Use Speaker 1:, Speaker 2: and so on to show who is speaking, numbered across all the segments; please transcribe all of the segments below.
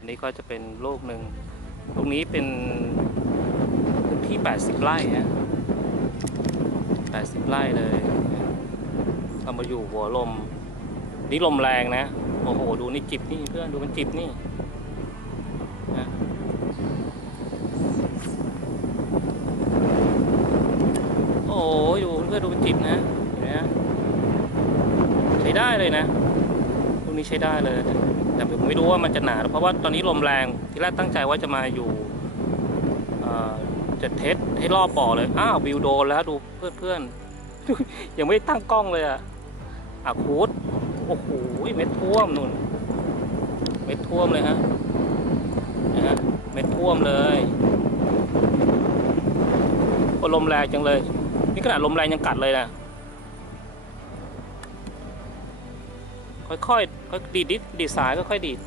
Speaker 1: อันนี้ก็จะเป็นลูกหนึ่งตรงนี้เป็นพื้นที่ 80 ไร่ฮะ80 ไร่เลยเรามาอยู่หัวลม นี่ลมแรงนะ โอ้โห ดูนี่จิบนี่เพื่อน ดูมันจิบนี่นะโอ้โหดูเพื่อนดูมันจิบนะเห็นไหมฮะใช้ได้เลยนะ นี้ใช้ได้เลย แต่ผมไม่รู้ว่ามันจะหนา เพราะว่าตอนนี้ลมแรงทีแรกตั้งใจว่าจะมาอยู่จะเทสให้รอบบ่อเลย อ้าววิวโดนแล้วดูเพื่อนเพื่อนๆยังไม่ได้ตั้งกล้องเลยอะอะคูดโอ้โหเม็ดท่วมนู่น เม็ดท่วมเลยฮะนะฮะเม็ดท่วมเลยลมแรงจังเลย นี่ขนาดลมแรงยังกัดเลยนะ ค่อยๆค่อยดีดดิดดีดสายค่อยๆดีด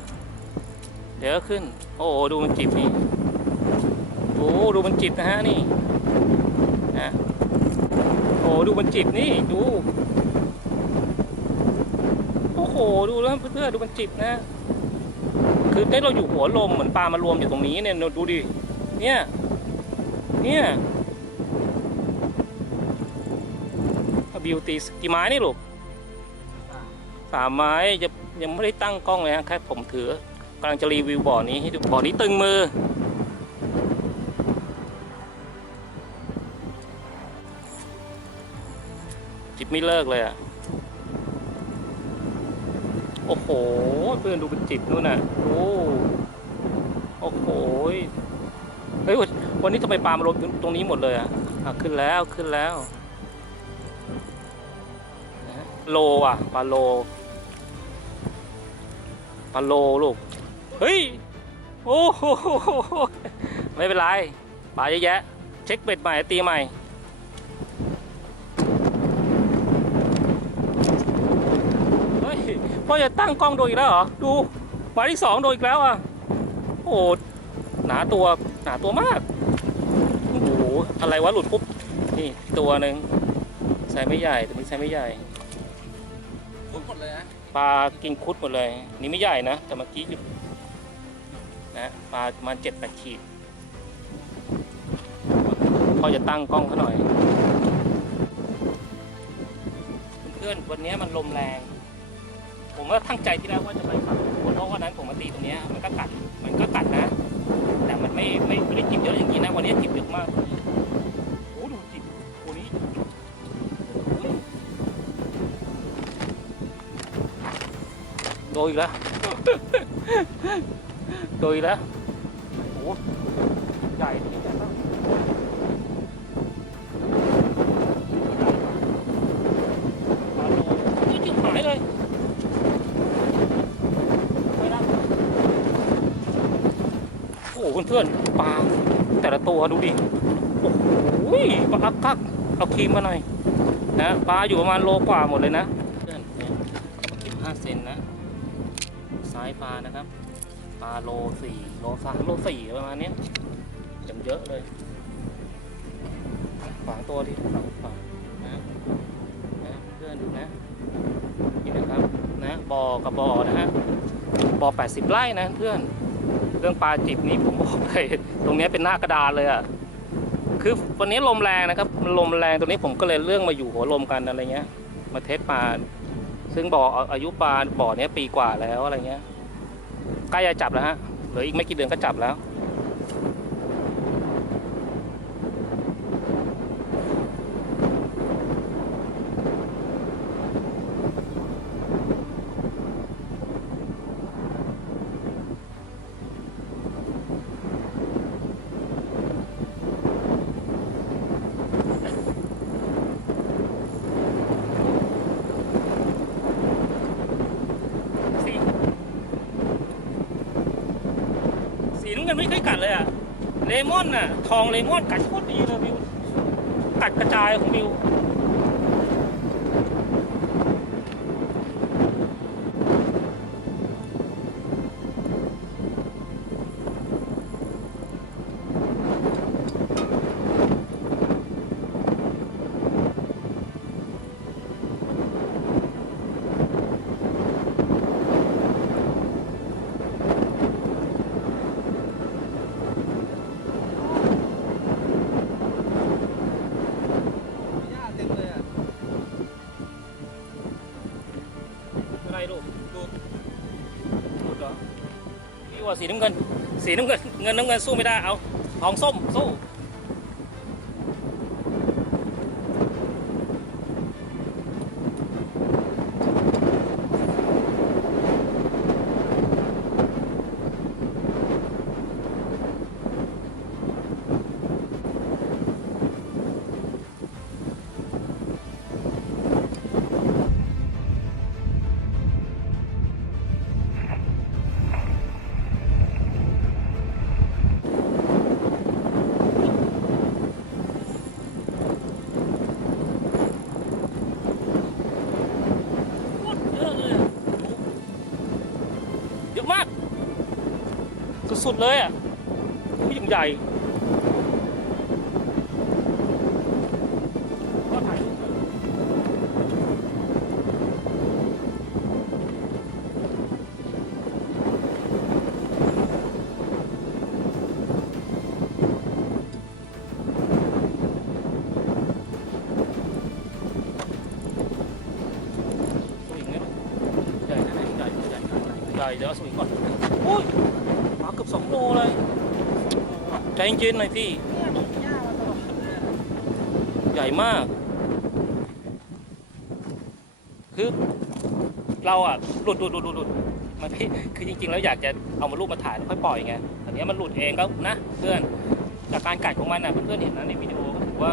Speaker 1: เดี๋ยวก็ขึ้น โอ้โหดูมันจิบนี่โอ้โหดูมันจิบนะฮะนี่นะโอ้โหดูมันจิบนี่ดูโอ้โหดูแล้วเพื่อนๆดูมันจิบนะ คือได้เราอยู่หัวลมเหมือนปลามารวมอยู่ตรงนี้เนี่ยดูดิเนี่ยเนี่ยบิวตีกี่ไม้นี่ลูก สามไม้จะยังไม่ได้ตั้งกล้องเลยฮะแค่ผมถือกำลังจะรีวิวบ่อนี้ให้ดูบ่อนี้ตึงมือ จิบไม่เลิกเลยอะ โอ้โห เพื่อนดูเป็นจิบนู่นน่ะ โอ้โอ้โหเฮ้ยวันนี้ทำไมปลามารวมตรงนี้หมดเลยอะอะขึ้นแล้วขึ้นแล้ว โลอะปลาโล ปลาโลลูก เฮ้ย โอ้โหไม่เป็นไรปลาเยอะแยะ เช็คเบ็ดใหม่ตีใหม่เฮ้ยพ่อจะตั้งกล้องโดนอีกแล้วเหรอ ดูหมายที่สองโดนอีกแล้วอะ โอ้โหหนาตัวหนาตัวมากโอ้โหอะไรวะหลุดปุ๊บนี่ตัวหนึ่งใส่ไม่ใหญ่แต่นี้ใส่ไม่ใหญ่
Speaker 2: ทุกหมดเลยนะ
Speaker 1: ปลากินคุดหมดเลย นี่ไม่ใหญ่นะ แต่เมื่อกี้อยู่นะปลาประมาณเจ็ดแปดขีดพอจะตั้งกล้องเขาหน่อย เพื่อนวันนี้มันลมแรง ผมว่าตั้งใจที่แรกว่าจะไปฝั่งนู้นเพราะวันนั้นผมมาตีตรงนี้มันก็กัด มันก็กัดนะ แต่มันไม่ไม่ไม่ได้จิบเยอะอย่างนี้นะ วันนี้จิบเยอะ โดนอีกแล้ว โดนอีกแล้วโอ้ใหญ่จริงๆนะมาโดนอุ๊ยจิบหายเลยไม่ได้โอ้โหเพื่อนๆปลาแต่ละตัวดูดิ โอ้โหปลาอักเอาครีมมาหน่อยนะปลาอยู่ประมาณโลกว่าหมดเลยนะเพื่อนเนี่ยห้าเซนนะ ซ้ายปลานะครับ ปลาโลสี่โลสามโลสี่ประมาณนี้ยจำเยอะเลยขวางตัวที่ขวางขวางนะนะเพื่อนดูนะนี่นะครับนะบ่อกับบ่อนะฮะบ่อ80ไร่นะเพื่อนเรื่องปลาจิบนี้ผมบอกเลยตรงนี้เป็นหน้ากระดานเลยอะคือวันนี้ลมแรงนะครับลมแรงตรงนี้ผมก็เลยเรื่องมาอยู่หัวลมกันอะไรเงี้ย มาเทสปลา ซึ่งบ่ออายุปลาบ่อเนี้ยปีกว่าแล้วอะไรเงี้ยใกล้จะจับแล้วฮะเหลืออีกไม่กี่เดือนก็จับแล้ว สีสีน้ำเงินไม่เคยกัดเลยอะ เลมอนน่ะ ทองเลมอนกัดโคตรดีเลยวิว กัดกระจายของวิว ว่าสีน้ำเงิน สีน้ำเงิน เงินน้ำเงินสู้ไม่ได้ เอาทองส้มสู้ สุดเลยอะผู้ยิ่งใหญ่ก็ถ่ายรูปกันสวิงไหมลูกใหญ่นะใหญ่ใหญ่ใหญ่เดี๋ยวเอาสวิงก่อนอุ้ยมาเกือบสองโลเลย ใจเย็นๆหน่อยพี่
Speaker 2: เนี่
Speaker 1: ใหญ่มาก คือเราอะหลุดหลุดหลุดหลุดหลุดมันพี่คือจริง ๆ แล้วอยากจะเอามารูปมาถ่ายแล้วค่อยปล่อยไงแต่เนี้ยมันหลุดเองก็นะเพื่อนจากการกัดของมันอะเพื่อนๆเห็นนะในวิดีโอก็ถือว่า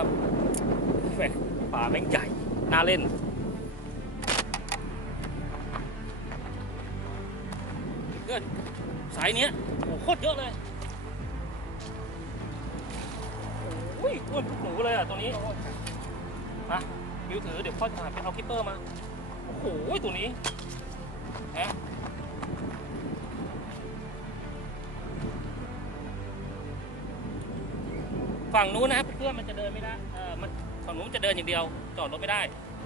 Speaker 1: แม่งปลาแม่งใหญ่น่าเล่นเพื่อนสายเนี้ยโอ้โหโคตรเยอะเลย อุ้ยอ้วนทุกหนูเลยอะตัวนี้มามิวถือเดี๋ยวพ่อจะไปเอาคิปเปอร์มา โอ้โหตัวนี้นะฝั่งนู้นนะครับเพื่อนมันจะเดินไม่ได้เออมันฝั่งนู้นจะเดินอย่างเดียว จอดรถไม่ได้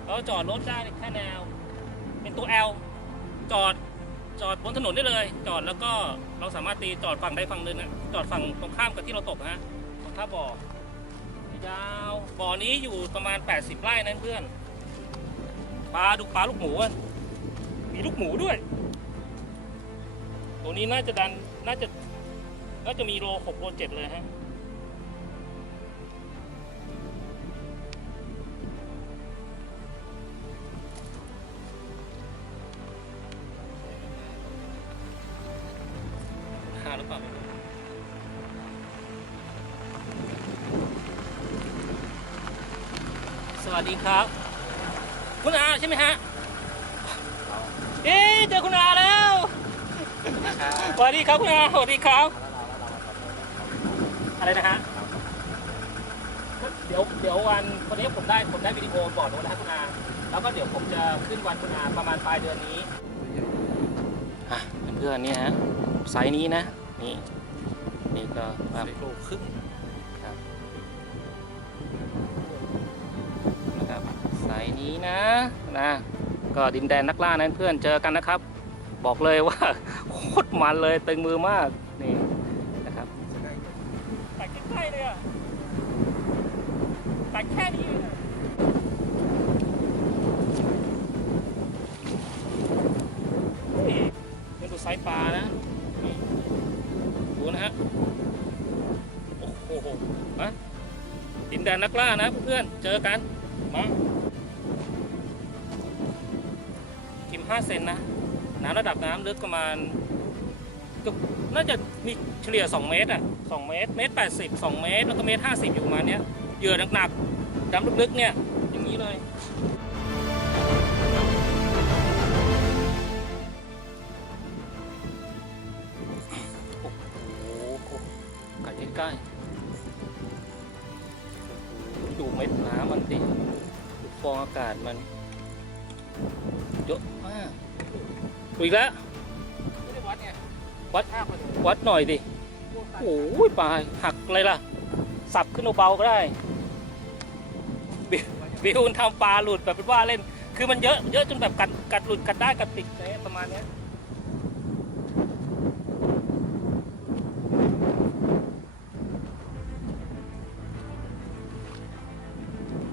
Speaker 1: เราจอดรถได้แค่แนว เป็นตัว L จอดจอดบนถนนได้เลย จอดแล้วก็เราสามารถตีจอดฝั่งใดฝั่งหนึ่งนะจอดฝั่งตรงข้ามกับที่เราตกนะฮะตรงท่าบ่อ ยาวบ่อนี้อยู่ประมาณ 80 ไร่นั่นเพื่อนปลาดูปลาลูกหมูกันมีลูกหมูด้วย ตัวนี้น่าจะดันน่าจะน่าจะมีโล6โล7เลยฮะหาหรือเปล่า ดีครับ คุณอาใช่ไหมฮะ เอ๊ะเจอคุณอาแล้วสวัสดีครับคุณอาสวัสดีครับ อะไรนะฮะ เดี๋ยวเดี๋ยววันวันนี้ผมได้ผมได้วิดีโอบอกแล้วนะคุณอา แล้วก็เดี๋ยวผมจะขึ้นวันคุณอาประมาณปลายเดือนนี้อะเพื่อนๆเนี่ยฮะไซส์นี้นะ นี่ นี่ก็แบบ
Speaker 2: โลครึ่ง
Speaker 1: สายนี้นะนะก็ดินแดนนักล่านั้นเพื่อนเจอกันนะครับ บอกเลยว่าโคตรมันเลยตึงมือมากนี่นะครับ
Speaker 2: จะได้
Speaker 1: ตัดใกล้ๆเลยอะตัดแค่นี้เลยนี่เป็นตัวไซส์ปลานะนี่ดูนะฮะโอ้โหมาดินแดนนักล่านะเพื่อนๆเจอกันมา ห้าเซนนะ น้ำระดับน้ำลึกประมาณก็น่าจะมีเฉลี่ย 2 เมตรอะ2เมตรเมตร80 2 เมตร แล้วก็เมตร 50 อยู่ประมาณเนี้ยเหยื่อหนักๆดำลึกๆเนี่ย อย่างนี้เลยโอ้โหกัดใกล้ๆดูเม็ดน้ำมันสิดูฟองอากาศมันเยอะ อีกแล้ว
Speaker 2: ไม่ได้วัดไง
Speaker 1: วัด
Speaker 2: ภาพมาดู
Speaker 1: วัดหน่อยดิโอ้ยปลาหักอะไรล่ะ สับขึ้นเบาๆก็ได้บิวบิวทำปลาหลุดแบบเป็นว่าเล่น คือมันเยอะเยอะจนแบบกัดกัดหลุดกัดได้กัดติดอะไรประมาณเนี้ย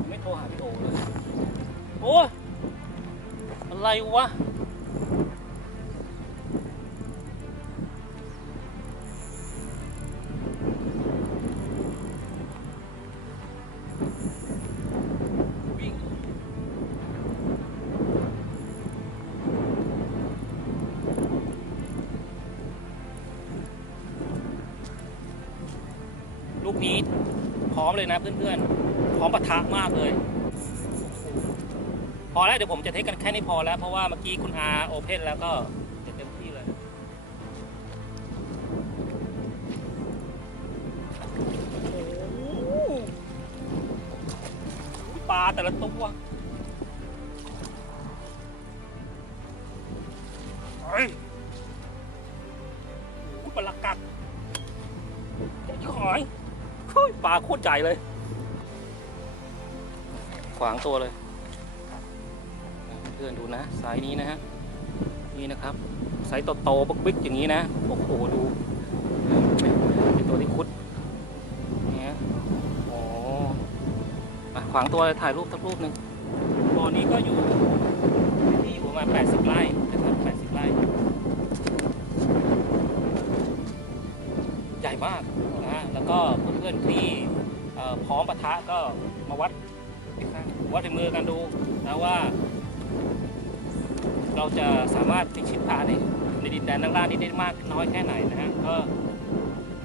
Speaker 1: ไม่โทรหาพี่โอเลยโอ้ยอะไรวะ มเลยนะเพื่อนๆพร้อมปะทะมากเลย พอแล้วเดี๋ยวผมจะเทคกันแค่นี้พอแล้ว เพราะว่าเมื่อกี้คุณอาโอเพนแล้วก็เต็มที่เลยปลาแต่ละตัว ญ่เลย ขวางตัวเลย เพื่อนๆดูนะไซส์นี้นะฮะ นี่นะครับไซส์โตๆบกบิ๊กอย่างนี้นะ โอ้โหดูเป็นตัวที่คุดเนี่ยโอ้อขวางตัวเลยถ่ายรูปสักรูปหนึ่งตัวนี้ก็อยู่ที่อยู่ประมาณ80 ไร่นะครับ80 ไร่ใหญ่มากนะแล้วก็เพื่อนๆที่ พร้อมปะทะก็มาวัดวัดในมือกันดูนะว่า เราจะสามารถพิชิตป่าในในดินแดนล่างๆนี้ได้มากน้อยแค่ไหนนะฮะก็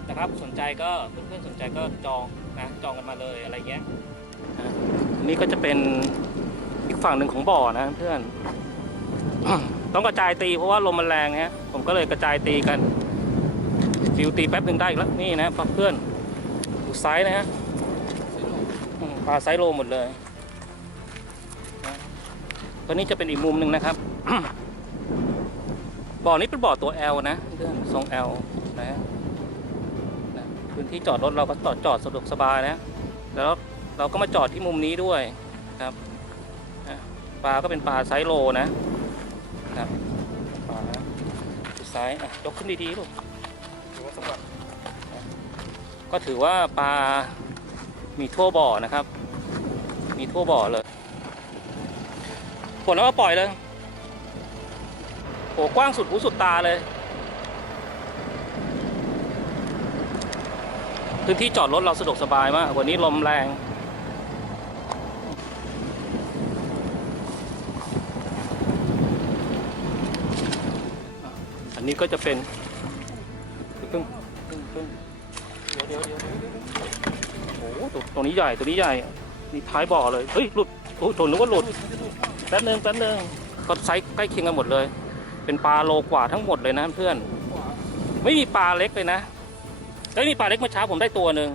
Speaker 1: นะครับสนใจก็เพื่อนๆสนใจก็จองนะจองกันมาเลยอะไรเงี้ยนะนี่ก็จะเป็นอีกฝั่งหนึ่งของบ่อนะเพื่อนต้องกระจายตีเพราะว่าลมมันแรงฮะผมก็เลยกระจายตีกันฟิวตีแป๊บหนึ่งได้อีกแล้วนี่นะเพื่อนดูไซส์นะฮะ ปลาไซส์โลหมดเลยตัวนี้จะเป็นอีกมุมหนึ่งนะครับ บ่อนี้เป็นบ่อตัว L นะเรื่องทรง L นะนะพื้นที่จอดรถเราก็จอดจอดสะดวกสบายนะ แล้วเราก็มาจอดที่มุมนี้ด้วยครับนะปลาก็เป็นปลาไซส์โลนะครับปลาไซส์อะยกขึ้นดีๆลูกก็ถือว่าปลามีทั่วบ่อนะครับ มีทั่วบ่อเลยผลแล้วก็ปล่อยเลยโหกว้างสุดหูสุดตาเลย พื้นที่จอดรถเราสะดวกสบายมาก วันนี้ลมแรงอันนี้ก็จะเป็นเพิ่งเพิ่งเพิ่งเดี๋ยวเดี๋ยวเดี๋ยวโอ้โหตัวตัวนี้ใหญ่ตัวนี้ใหญ่ นี่ท้ายบ่อเลย เฮ้ย หลุดโอ้ยตัวนึกว่าหลุด แป๊บนึงแป๊บนึงก็ไซส์ใกล้เคียงกันหมดเลย เป็นปลาโลกว่าทั้งหมดเลยนะเพื่อน ไม่มีปลาเล็กเลยนะแล้วมีปลาเล็กเมื่อเช้าผมได้ตัวหนึ่ง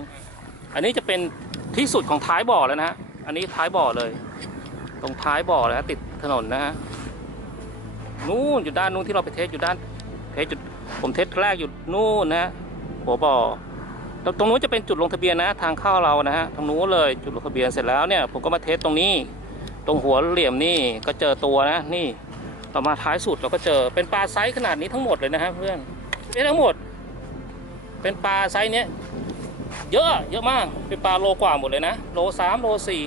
Speaker 1: อันนี้จะเป็นที่สุดของท้ายบ่อแล้วนะฮะ อันนี้ท้ายบ่อเลย ตรงท้ายบ่อแล้วติดถนนนะฮะ นู่นอยู่ด้านนู้นที่เราไปเทสอยู่ด้าน เทสจุดผมเทสแรกอยู่นู่นนะหัวบ่อ ตรงนู้นจะเป็นจุดลงทะเบียนนะทางเข้าเรานะฮะตรงนู้นเลยจุดลงทะเบียนเสร็จแล้วเนี่ยผมก็มาเทสตรงนี้ ตรงหัวเหลี่ยมนี่ก็เจอตัวนะนี่ต่อมาท้ายสุดเราก็เจอเป็นปลาไซส์ขนาดนี้ทั้งหมดเลยนะฮะเพื่อนเนี่ทั้งหมด เป็นปลาไซส์เนี้ยเยอะเยอะมากเป็นปลาโลกว่าหมดเลยนะโลสามโลสี่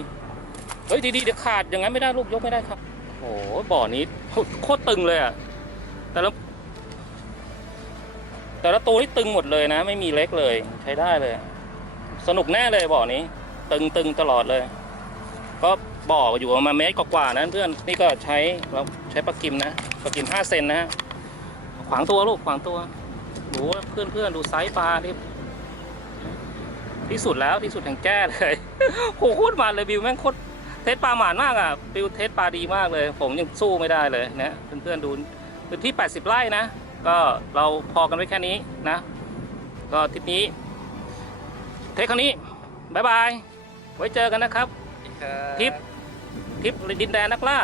Speaker 1: เฮ้ยดีๆเดี๋ยวขาดอย่างนั้นไม่ได้ลูกยกไม่ได้ครับโอ้โหบ่อนี้โคตรตึงเลยอะแต่ละ แต่ละตัวนี่ตึงหมดเลยนะ ไม่มีเล็กเลยใช้ได้เลย สนุกแน่เลยบ่อนี้ ตึงตึงๆตลอดเลย ก็บ่ออยู่ประมาณเมตรกว่าๆนะเพื่อนนี่ก็ใช้เราใช้ปลากิมนะปลากิมห้าเซนนะฮะขวางตัวลูกขวางตัวดูเพื่อนเพื่อนดูไซส์ปลาที่ที่สุดแล้วที่สุดแห่งแก้เลยโหโคตรมันเลยบิวแม่งโคตรเทสปลาหมานมากอะบิวเทสปลาดีมากเลย ผมยังสู้ไม่ได้เลยนะเพื่อนๆดูพื้นที่ 80 ไร่นะ ก็เราพอกันไว้แค่นี้นะ ก็ทริปนี้ เทสครั้งนี้บายบาย ไว้เจอกันนะครับ ทริปทริปดินแดนนักล่า